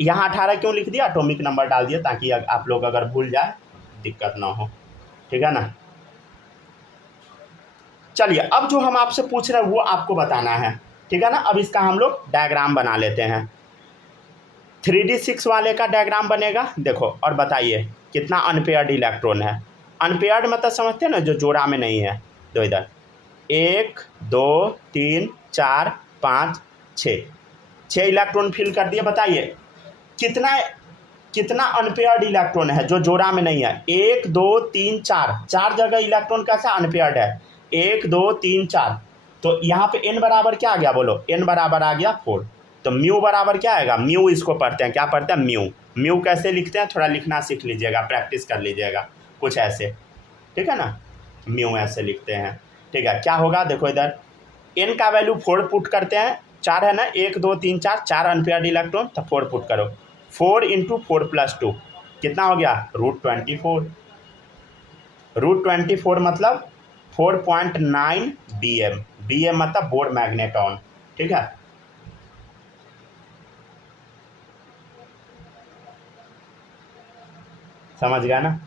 यहाँ 18 क्यों लिख दिया? एटॉमिक नंबर डाल दिया ताकि आप लोग अगर भूल जाए दिक्कत ना हो, ठीक है ना। चलिए अब जो हम आपसे पूछ रहे हैं वो आपको बताना है, ठीक है ना। अब इसका हम लोग डायग्राम बना लेते हैं। 3d6 वाले का डायग्राम बनेगा, देखो। और बताइए कितना अनपेयर्ड इलेक्ट्रॉन है। अनपेयर्ड मतलब समझते हैं ना, जो जोड़ा में नहीं है। दो इधर 1 2 3 4 5 6 इलेक्ट्रॉन फिल कर दिए। बताइए कितना अनपेयर्ड इलेक्ट्रॉन है जो जोड़ा में नहीं है? 1 2 3 4 जगह इलेक्ट्रॉन कैसा अनपेयर्ड है? 1 2 3 4। तो यहाँ पे n बराबर क्या आ गया बोलो? n बराबर आ गया 4। तो म्यू बराबर क्या आएगा? म्यू इसको पढ़ते हैं, क्या पढ़ते हैं? म्यू। म्यू कैसे लिखते हैं? थोड़ा लिखना सीख लीजिएगा, प्रैक्टिस कर लीजिएगा कुछ ऐसे, ठीक है ना। म्यू ऐसे लिखते हैं, ठीक है। क्या होगा देखो इधर, n का वैल्यू 4 पुट करते हैं। 4 है ना, 1 2 3 4 अनपेयर्ड इलेक्ट्रॉन, तो 4 पुट करो। 4 × 4 + 2 कितना हो गया? √24। √24 मतलब 4.9 bm। bm मतलब बोर मैग्नेटॉन, ठीक है। समझ गया ना?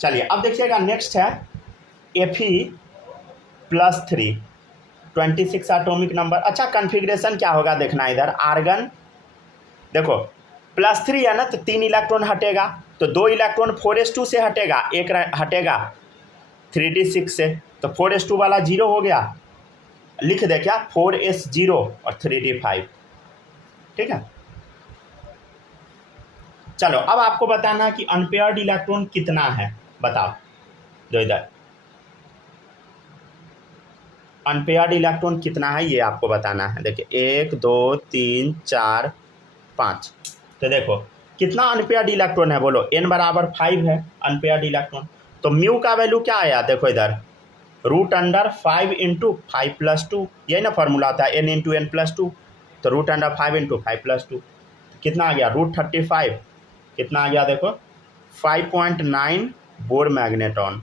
चलिए अब देखिएगा, नेक्स्ट है Fe+3, 26 एटॉमिक नंबर। अच्छा कन्फिग्रेशन क्या होगा देखना इधर। आर्गन देखो +3 है ना, तो 3 इलेक्ट्रॉन हटेगा, तो 2 इलेक्ट्रॉन 4s2 से हटेगा, एक हटेगा 3d6 से, तो 4s2 वाला 0 हो गया। लिख दे क्या 4s0 और 3d5, ठीक है। चलो अब आपको बताना है कि अनपेयर्ड इलेक्ट्रॉन कितना है, बताओ जो इधर अनपेयर्ड इलेक्ट्रॉन कितना है ये आपको बताना है। देखिए 1 2 3 4 5, तो देखो कितना अनपेयर्ड इलेक्ट्रॉन है, बोलो n बराबर 5 है अनपेयर्ड इलेक्ट्रॉन। तो म्यू का वैल्यू क्या आया, देखो इधर √5 × 5 + 2, यही ना फॉर्मूला होता है n × n + 2, तो √5 × 5 + 2 कितना आ गया √35, कितना आ गया देखो 5.9 बोर मैग्नेटॉन।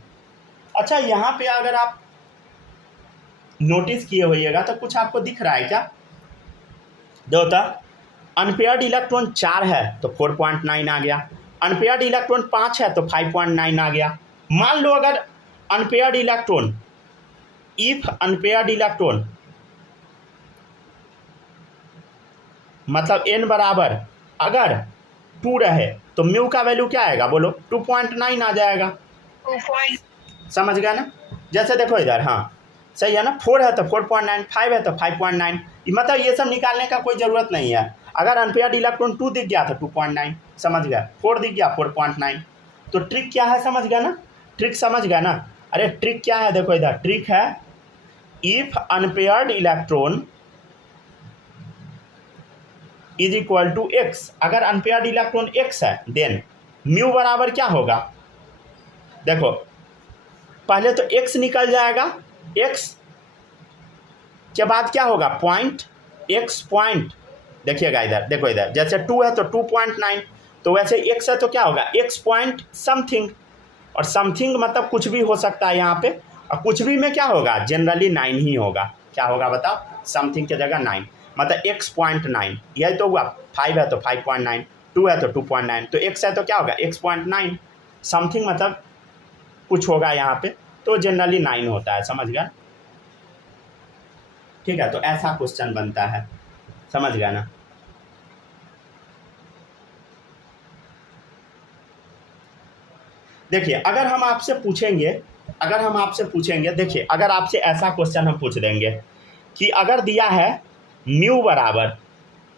अच्छा यहाँ पे अगर आप नोटिस किए होइएगा तो कुछ आपको दिख रहा है क्या, जो होता अनपेयर्ड इलेक्ट्रॉन 4 है तो 4.9 आ गया, अनपेयर्ड इलेक्ट्रॉन 5 है तो 5.9 आ गया। मान लो अगर unpaired electron if unpaired electron मतलब n बराबर अगर 2 रहे तो म्यू का वैल्यू क्या आएगा, बोलो 2.9 आ जाएगा, 2. समझ गया ना। जैसे देखो इधर, हाँ सही है ना, 4 है तो 4.9, 5 है तो 5.9, मतलब ये सब निकालने का कोई ज़रूरत नहीं है। अगर अनपेयर्ड इलेक्ट्रॉन 2 दिख गया तो 2.9, समझ गया, 4 दिख गया 4.9। तो ट्रिक क्या है, समझ गया ना, ट्रिक समझ गया ना। अरे ट्रिक क्या है, देखो इधर ट्रिक है if unpaired electron is equal to x, अगर अनपेयर्ड इलेक्ट्रॉन x है देन म्यू बराबर क्या होगा, देखो पहले तो x निकल जाएगा, x के बाद क्या होगा पॉइंट, x पॉइंट, देखिएगा इधर, देखो इधर जैसे 2 है तो 2.9, तो वैसे x है तो क्या होगा x पॉइंट समथिंग, और समथिंग मतलब कुछ भी हो सकता है यहाँ पे, और कुछ भी में क्या होगा जनरली 9 ही होगा, क्या होगा बताओ, समथिंग की जगह 9, मतलब x.9, यही तो हुआ, 5 है तो 5.9, 2 है तो 2.9, तो x है तो क्या होगा x.9, समथिंग मतलब कुछ होगा यहाँ पे, तो जनरली 9 होता है, समझ गया, ठीक है। तो ऐसा क्वेश्चन बनता है, समझ गया ना। देखिए अगर हम आपसे पूछेंगे, देखिए अगर आपसे ऐसा क्वेश्चन हम पूछ देंगे कि अगर दिया है म्यू बराबर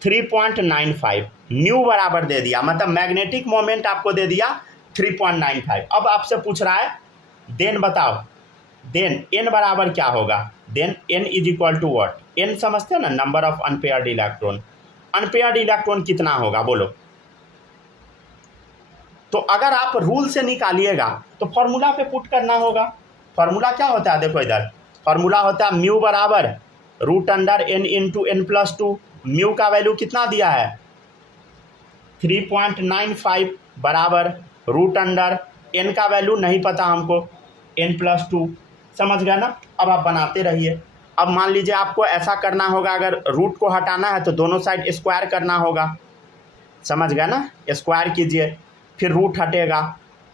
3.95, म्यू बराबर दे दिया, मतलब मैग्नेटिक मोमेंट आपको दे दिया 3.95, अब आपसे पूछ रहा है देन बताओ, देन n बराबर क्या होगा, then n is equal to what, n समझते हैं ना, number of unpaired electron, unpaired electron कितना होगा बोलो। तो अगर आप रूल से निकालिएगा तो फॉर्मूला पे पुट करना होगा, फॉर्मूला क्या होता है, देखो इधर फॉर्मूला होता है म्यू बराबर √n × n + 2, म्यू का वैल्यू कितना दिया है 3.95 बराबर √n का वैल्यू नहीं पता हमको n + 2, समझ गया ना। अब आप बनाते रहिए, अब मान लीजिए आपको ऐसा करना होगा, अगर रूट को हटाना है तो दोनों साइड स्क्वायर करना होगा, समझ गया ना, स्क्वायर कीजिए फिर रूट हटेगा,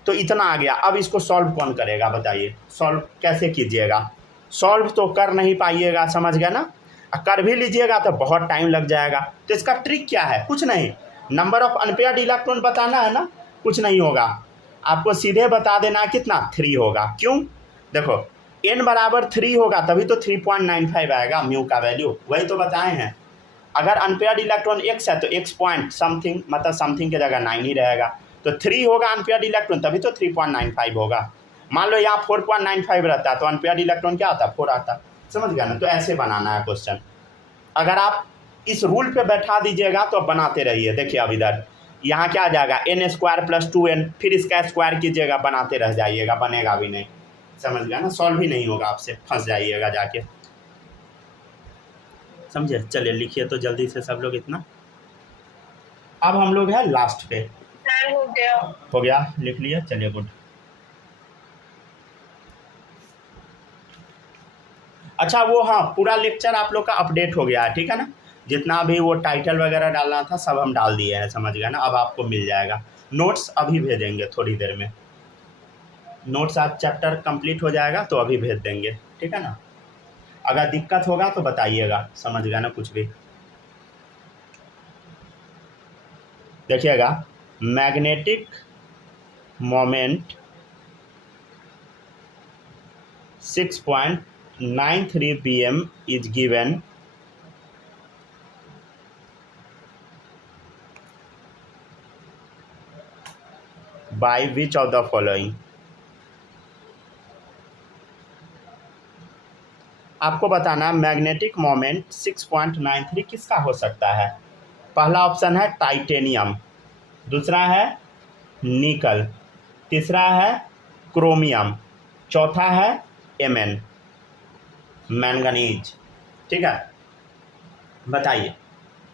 तो इतना आ गया। अब इसको सॉल्व कौन करेगा बताइए, सॉल्व कैसे कीजिएगा, सॉल्व तो कर नहीं पाइएगा, समझ गया ना, कर भी लीजिएगा तो बहुत टाइम लग जाएगा। तो इसका ट्रिक क्या है, कुछ नहीं, नंबर ऑफ अनपेयर्ड इलेक्ट्रॉन बताना है ना, कुछ नहीं होगा, आपको सीधे बता देना है कितना 3 होगा, क्यों, देखो n बराबर 3 होगा तभी तो 3.95 आएगा म्यू का वैल्यू, वही तो बताए हैं। अगर अनपेयर्ड इलेक्ट्रॉन x है तो x पॉइंट समथिंग, मतलब समथिंग की जगह 9 ही रहेगा, तो 3 होगा अनपेयर्ड इलेक्ट्रॉन तभी तो 3.95 होगा। मान लो यहाँ 4.95 रहता है तो अनपेयर्ड इलेक्ट्रॉन क्या आता है 4 आता, समझ गया ना। तो ऐसे बनाना है क्वेश्चन, अगर आप इस रूल पे बैठा दीजिएगा तो बनाते रहिए। देखिए अब इधर यहाँ क्या आ जाएगा n² + 2n, फिर इसका स्क्वायर कीजिएगा, बनाते रह जाइएगा, बनेगा भी नहीं, समझ गया ना, सॉल्व ही नहीं होगा, आपसे फंस जाइएगा जाके, समझे। चलिए लिखिए तो जल्दी से सब लोग इतना। अब हम लोग हैं लास्ट पे, हो गया, लिख लिया, चलिए गुड। अच्छा वो हाँ पूरा लेक्चर आप लोग का अपडेट हो गया है, ठीक है ना, जितना भी वो टाइटल वगैरह डालना था सब हम डाल दिए हैं, समझ गया ना। अब आपको मिल जाएगा, नोट्स अभी भेजेंगे थोड़ी देर में, नोट्स आज चैप्टर कंप्लीट हो जाएगा तो अभी भेज देंगे, ठीक है ना। अगर दिक्कत होगा तो बताइएगा, समझ गया ना कुछ भी। देखिएगा magnetic moment 6.2 93 bm is given by which of the following? आपको बताना मैग्नेटिक मोमेंट 6.93 किसका हो सकता है। पहला ऑप्शन है टाइटेनियम, दूसरा है निकल, तीसरा है क्रोमियम, चौथा है एमएन मैंगनीज। ठीक है, बताइए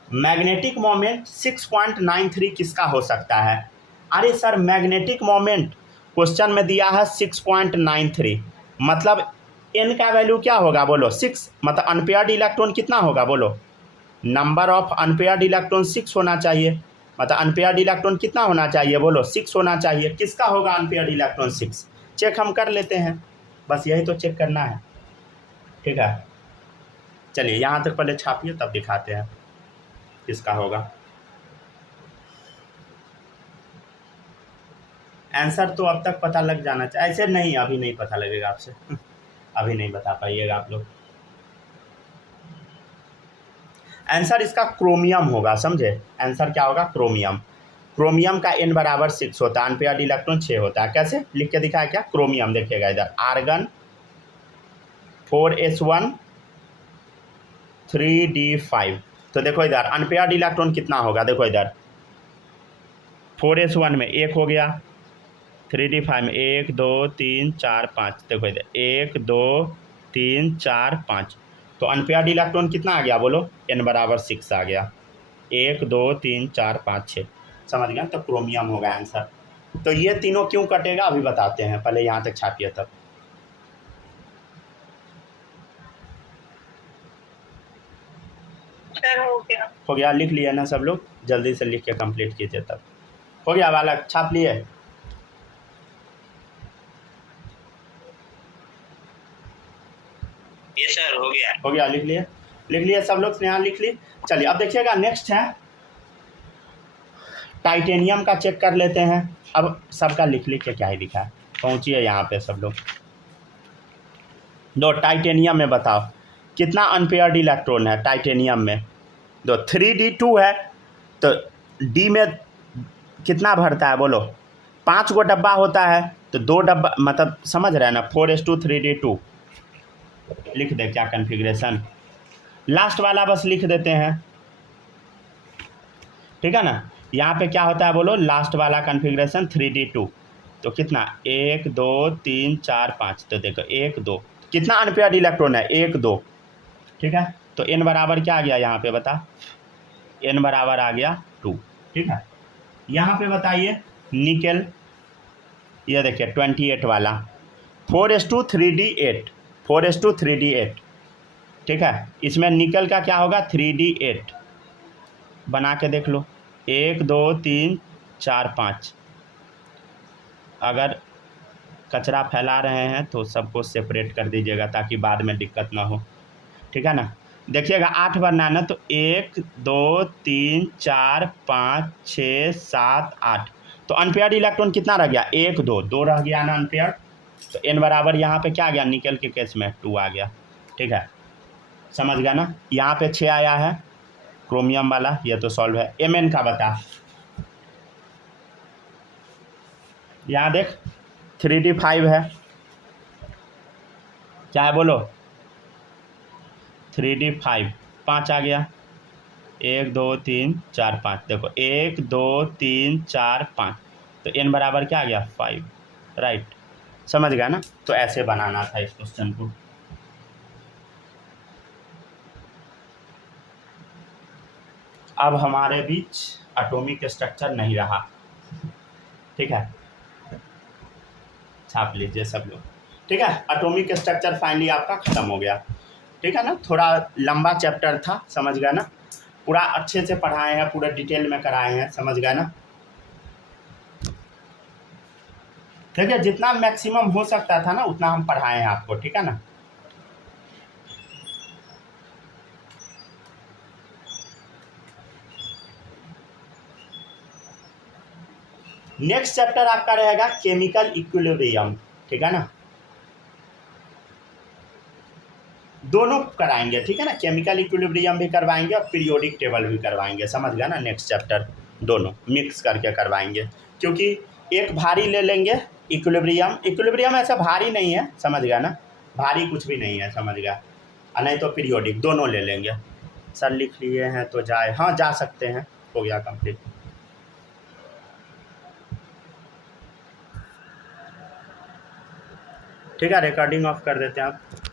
मैग्नेटिक मोमेंट 6.93 किसका हो सकता है। अरे सर मैग्नेटिक मोमेंट क्वेश्चन में दिया है 6.93, मतलब एन का वैल्यू क्या होगा बोलो 6, मतलब अनपेयर्ड इलेक्ट्रॉन कितना होगा बोलो, नंबर ऑफ अनपेयर्ड इलेक्ट्रॉन 6 होना चाहिए, मतलब अनपेयर्ड इलेक्ट्रॉन कितना होना चाहिए बोलो 6 होना चाहिए। किसका होगा अनपेयर्ड इलेक्ट्रॉन 6, चेक हम कर लेते हैं, बस यही तो चेक करना है। ठीक है, चलिए यहाँ तक पहले छापिए तब दिखाते हैं किसका होगा। आंसर तो अब तक पता लग जाना चाहिए, ऐसे नहीं अभी नहीं पता लगेगा आपसे अभी नहीं बता पाइएगा आप लोग। आंसर इसका क्रोमियम होगा, समझे, आंसर क्या होगा क्रोमियम। क्रोमियम का n बराबर 6 होता है, अनपेयर्ड इलेक्ट्रॉन 6 होता है। कैसे लिख के दिखाया क्या, क्रोमियम देखिएगा इधर आर्गन 4s1 3d5, तो देखो इधर अनपेयर्ड इलेक्ट्रॉन कितना होगा, देखो इधर 4s1 में 1 हो गया, 3d5 में 1 2 3 4 5, देखो इधर 1 2 3 4 5, तो अनपेयर्ड इलेक्ट्रॉन कितना आ गया बोलो, n बराबर 6 आ गया, 1 2 3 4 5 6, समझ गया, तो क्रोमियम होगा आंसर। तो ये तीनों क्यों कटेगा अभी बताते हैं, पहले यहाँ तक छापिए तब। सर हो गया, लिख लिया ना सब लोग, जल्दी से लिख के कंप्लीट कीजिए तब। हो गया बालक, छाप लिए। ये सर हो लिख गया, लिए सब लोग, स्नेहा लिख ली। चलिए अब देखिएगा नेक्स्ट है टाइटेनियम का, चेक कर लेते हैं। अब सबका लिख के क्या ही लिखा है, पहुँचिए यहाँ पे सब लोग। दो टाइटेनियम में बताओ कितना अनपेयर्ड इलेक्ट्रॉन है टाइटेनियम में, दो 3d2 है, तो डी में कितना भरता है बोलो, 5 गो डब्बा होता है, तो 2 डब्बा, मतलब समझ रहे हैं ना, 4s2 3d2 लिख दे क्या कन्फिग्रेशन, लास्ट वाला बस लिख देते हैं। ठीक है ना, यहाँ पे क्या होता है बोलो, लास्ट वाला कन्फिग्रेशन 3d2, तो कितना 1 2 3 4 5, तो देखो 1 2, कितना अनपेयर्ड इलेक्ट्रॉन है 1 2। ठीक है, तो n बराबर क्या आ गया यहाँ पे बता, n बराबर आ गया 2। ठीक है, यहाँ पे बताइए निकेल, ये देखिए 28 वाला 4s2 3d8, 4s2 3d8। ठीक है, इसमें निकल का क्या होगा 3d8, बना के देख लो 1 2 3 4 5। अगर कचरा फैला रहे हैं तो सबको सेपरेट कर दीजिएगा ताकि बाद में दिक्कत ना हो। ठीक है ना, देखिएगा 8 भरना है ना, तो 1 2 3 4 5 6 7 8, तो अनपेयर्ड इलेक्ट्रॉन कितना रह गया 1 2 2 रह गया ना अनपेयर्ड, तो n बराबर यहाँ पे क्या आ गया, निकल के केस में 2 आ गया। ठीक है, समझ गया ना, यहाँ पे 6 आया है क्रोमियम वाला, ये तो सॉल्व है। mn का बता, यहाँ देख 3d5 है, क्या है बोलो 3d5, 5 आ गया, 1 2 3 4 5, देखो 1 2 3 4 5, तो n बराबर क्या आ गया 5, राइट, समझ गया ना। तो ऐसे बनाना था इस क्वेश्चन को। अब हमारे बीच एटॉमिक स्ट्रक्चर नहीं रहा। ठीक है, छाप लीजिए सब लोग। ठीक है, एटॉमिक स्ट्रक्चर फाइनली आपका ख़त्म हो गया। ठीक है ना, थोड़ा लंबा चैप्टर था, समझ गया ना, पूरा अच्छे से पढ़ाए हैं, पूरा डिटेल में कराए हैं, समझ गया ना। ठीक है, जितना मैक्सिमम हो सकता था ना उतना हम पढ़ाए हैं आपको। ठीक है ना, नेक्स्ट चैप्टर आपका रहेगा केमिकल इक्विलिब्रियम। ठीक है ना, दोनों कराएंगे, ठीक है ना, केमिकल इक्विलिब्रियम भी करवाएंगे और पीरियोडिक टेबल भी करवाएंगे, समझ गया ना। नेक्स्ट चैप्टर दोनों मिक्स करके करवाएंगे, क्योंकि एक भारी ले लेंगे इक्विलिब्रियम, इक्विलिब्रियम ऐसा भारी नहीं है, समझ गया ना, भारी कुछ भी नहीं है, समझ गया, और नहीं तो पीरियोडिक, दोनों ले लेंगे। सर लिख लिए हैं तो जाए, हाँ जा सकते हैं, हो गया कंप्लीट। ठीक है, रिकॉर्डिंग ऑफ कर देते हैं आप।